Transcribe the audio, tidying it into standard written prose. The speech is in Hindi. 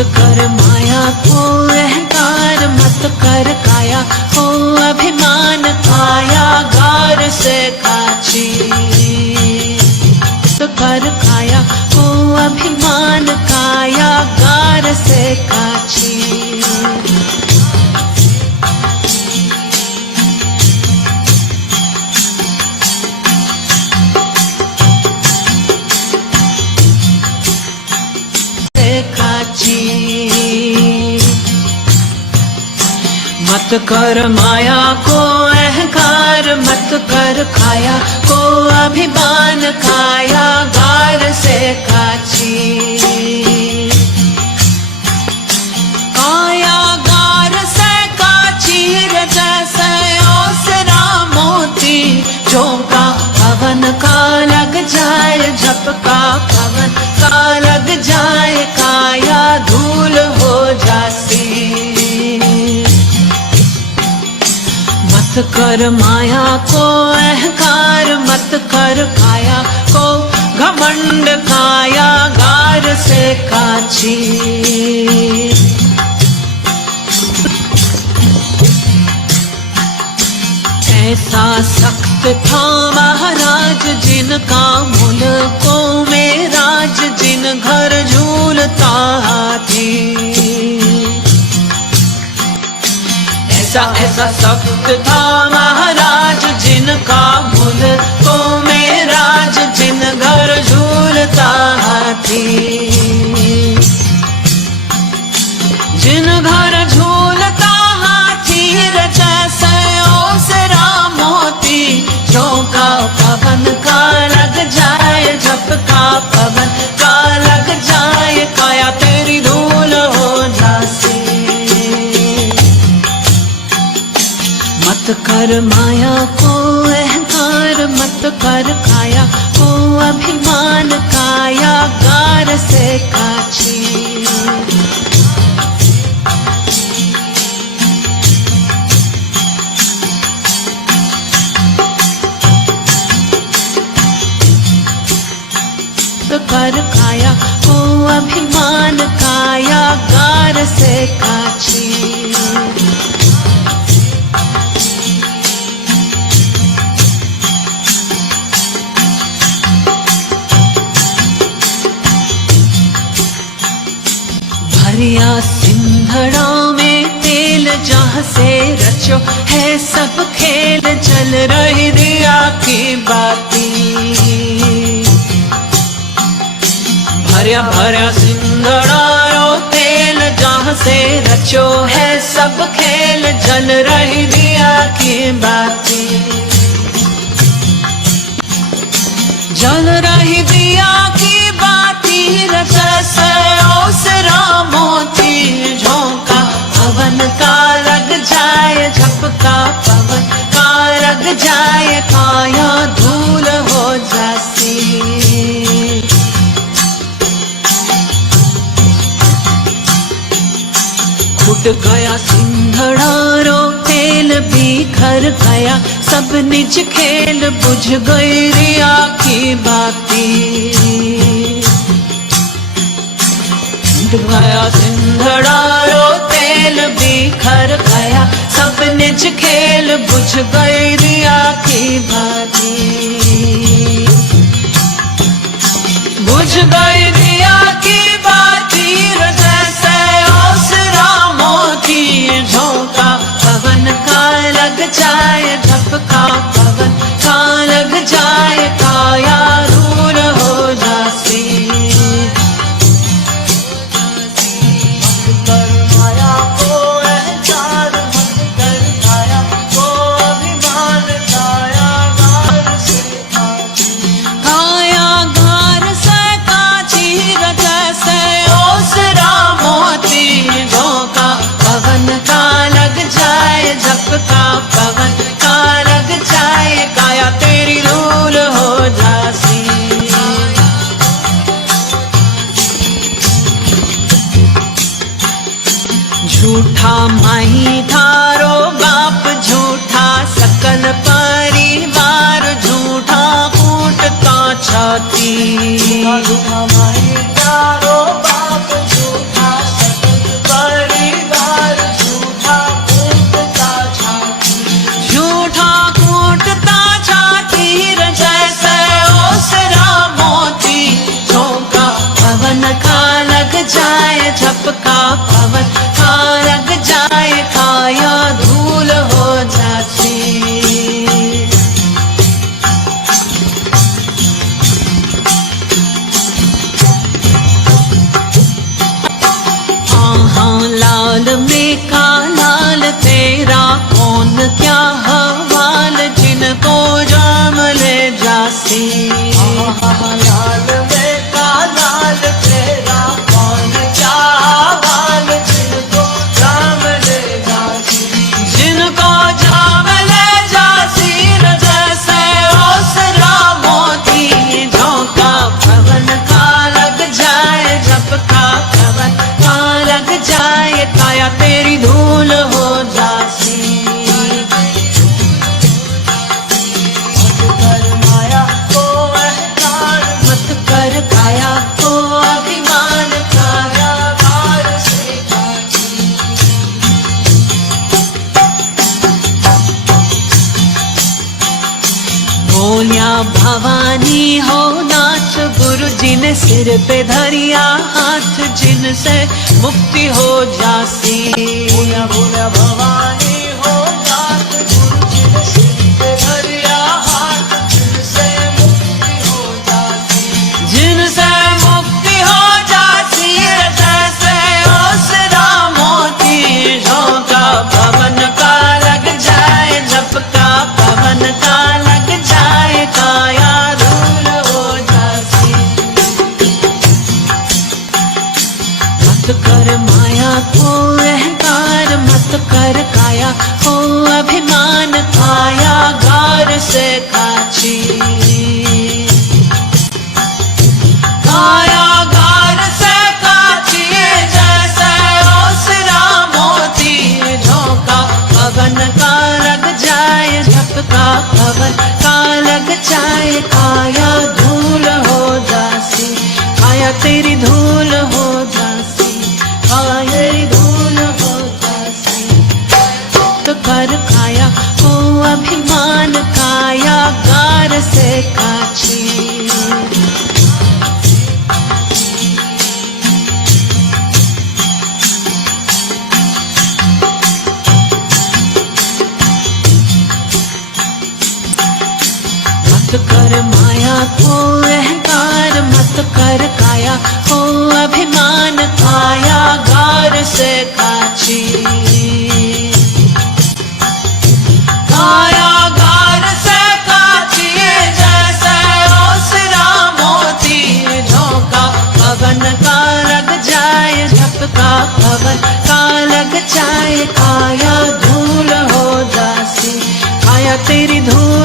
कर माया को अहंकार, मत कर काया को अभिमान, काया गार से काची। मत कर काया को अभिमान, काया गार से काची। मत कर माया को अहंकार, मत कर काया को अभिमान, काया गार से काची। काया गार से काची जैसे ओसरा मोती, झोंका पवन का लग जाए, झपका पवन का लग जाए, काया धूल हो जासी। मत कर माया को अहंकार, मत कर काया को घमंड, काया गार से काची। ऐसा सख्त था महाराज जिनका मुल्कों में राज, जिन घर झूलता हाथी। ऐसा सख्त था महाराज जिनका मुल्कों में राज, जिन घर झूलता हाथी। जिन घर झूलता हाथी जैसे ओसरा मोती, झोंका पवन का लग जाए, झपका पवन का लग जाए, काया तेरी धूल हो जासी। मत कर माया को अहंकार, मत कर काया को अभिमान, काया गार से काची। कर काया को अभिमान, काया गार से काची। भरिया सिंधड़ा में तेल, जहाँ से रचो है सब खेल, जल रही दिया की बाती। भरिया भरिया सिंधड़ा रो तेल, जहाँ से रचो है सब खेल, जल रही दिया की बाती। जल रही दिया की बाती जैसे ओसरा मोती, झोंका पवन का लग जाए, झपका पवन का लग जाए, काया धूल हो जासी। फूट गया सिंधड़ा रो तेल, बिखर गया सब निज खेल, बुझ गई रिया की बाती। फूट गया सिंधड़ा रो तेल, बिखर गया सब निज खेल, बुझ गई रिया की बाती। बुझ गई रिया की बाती जैसे ओसरा मोती, झोंका पवन का लग जाए, झपका पवन का लग जाए, काया धूल हो जासी। झपका पवन का लग जाए, काया तेरी धूल हो जासी। झूठा माही धारो बाप, झूठा सकल परिवार, झूठा कूटता छाती। झूठा माही धारो बाप, झूठा क्या हवाल जिनको जाम ले जासी। लाल बेटा लाल तेरा कौन क्या हाल जिनको जाम ले जासी। जिनको जाम ले जासी जैसे ओसरा मोती झोंका पवन का लग जाए झपका पवन का लग जाए काया तेरी धूल हो जासी। कर माया को अहंकार मत कर काया को अभिमान काया कार से काटी। बोलिया भवानी हो नाथ गुरु जी ने सिर पे धरिया हाथ जिनसे मुक्ति हो जासी। बोलिया बोलिया भवानी हो नाथ गुरु जी ने सिर पे धरिया हाथ जिनसे मुक्ति हो जाती। जिनसे मुक्ति हो जासी जैसे ओसरा मोती झोंका पवन का लग जाए झपका पवन का लग जाए काया धूल हो जासी। मत कर माया को अहंकार मत कर काया को अभिमान काया गार से काची। काया गार से काची जैसे ओसरा मोती झोंका पवन का लग जाए झपका पवन का लग जाए काया धूल हो जासी। काया तेरी धूल हो जासी काया तेरी धूल हो जासी। तो कर काया को अभिमान काया गार से काची। मत कर माया को अहंकार मत कर काया को अभिमान काया गार से काची। काया गार से काची जैसे ओसरा मोती झोंका पवन का लग जाए झपका पवन का लग जाए काया धूल हो जासी। काया तेरी धूल